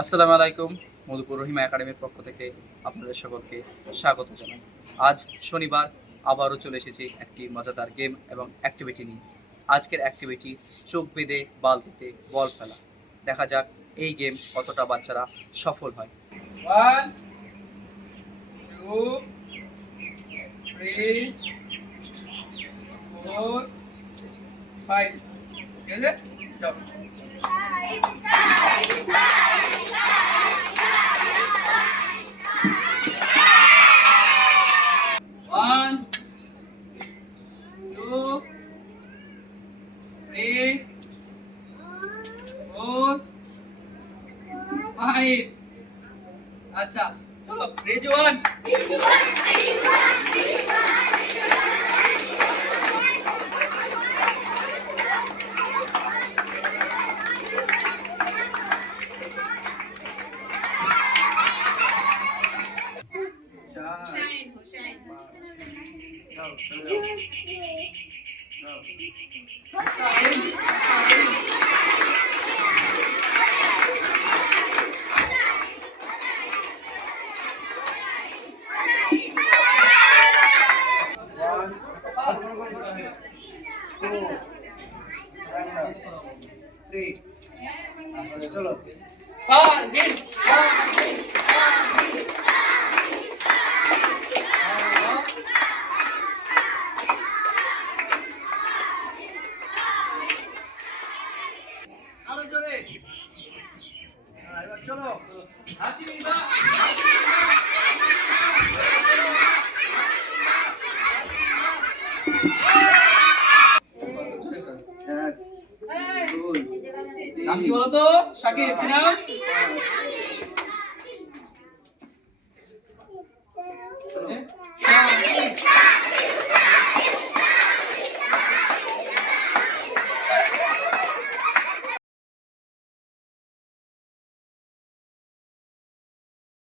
আসসালামু আলাইকুম। মধুপুর রহিমা একাডেমির পক্ষ থেকে আপনাদের সকলকে স্বাগত জানাই। আজ শনিবার আবারও চলে এসেছি একটি মজাদার গেম এবং অ্যাক্টিভিটি নিয়ে। আজকের অ্যাক্টিভিটি চোখ বেঁধে বালতিতে বল ফেলা। দেখা যাক এই গেম কতটা বাচ্চারা সফল হয়। 1 2 3 4 5 ঠিক আছে? যাও। 1 2 3 4 5 আচ্ছা চলো রেজি 1 চলো আরো জোরে এবার চলো হাসি নাম কি বলো তো? শাকিব কি নাম? শাকিব